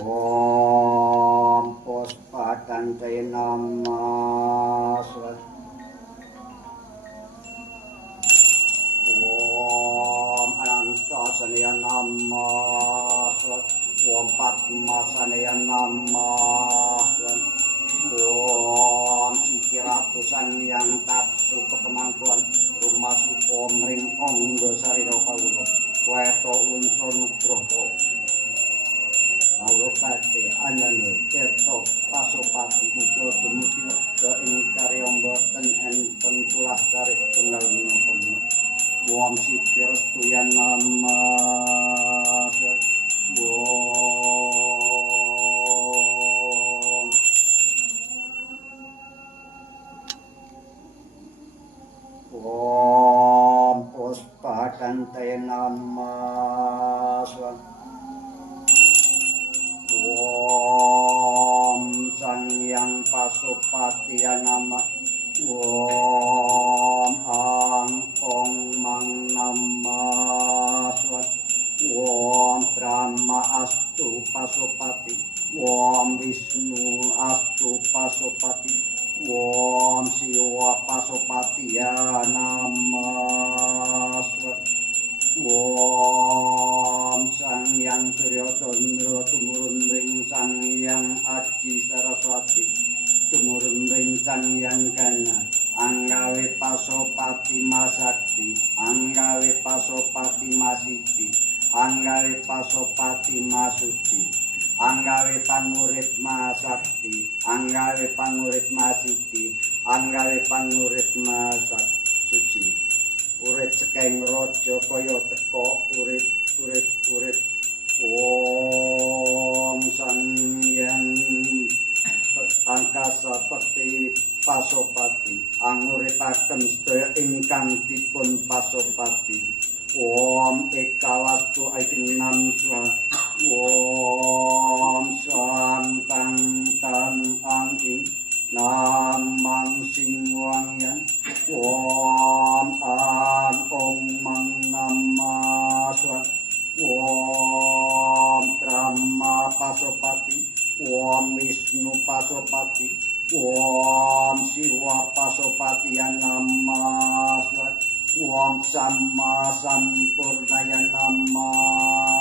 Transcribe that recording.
Om Puspakante Namah Om Anantasaya Namah Om Padmasanaya Namah Om Sikiratu Sangyang Tatsu Kemangkuan Rumah Sukom Ring Onggo Sarira Kawula Weto Unsa Nugroho Awopati Anana Tirta Pasopati Muga dumugi lega ing karya boten enten tulah tarik tunggal menapa. Wong Sidrastu Yan Namah Om Puspakante Namah Om Sangyang Pasopati Namah Om Ang Ong Mang Namah Om Brahma Astu Pasopati Om Wisnu Astu Pasopati Om Siwa Pasopati Namah Om Sangyang Surya Candra tumurun ring Sangyang Aji Saraswati tumurun ring Sangyang Gana anggawe Pasopati Masakti anggawe Pasopati Masiki anggawe Pasopati Masuci anggawe Panurit Masakti anggawe Panurit Masiki anggawe Panurit Masasuci urip sekeng raja kaya teka urip Om Sangyang Angkasa Pati Pasopati anguripaken sedaya ingkang dipun pasopati Om Ekawastu Aikinam Swa Om Santang Tan Anging Namang Singwangyan Om An Ong Mang Namah Om Brahma Pasopati Om Wisnu Pasopati Om Siwa Pasopati Namah Om Sama Sampurnaya Namah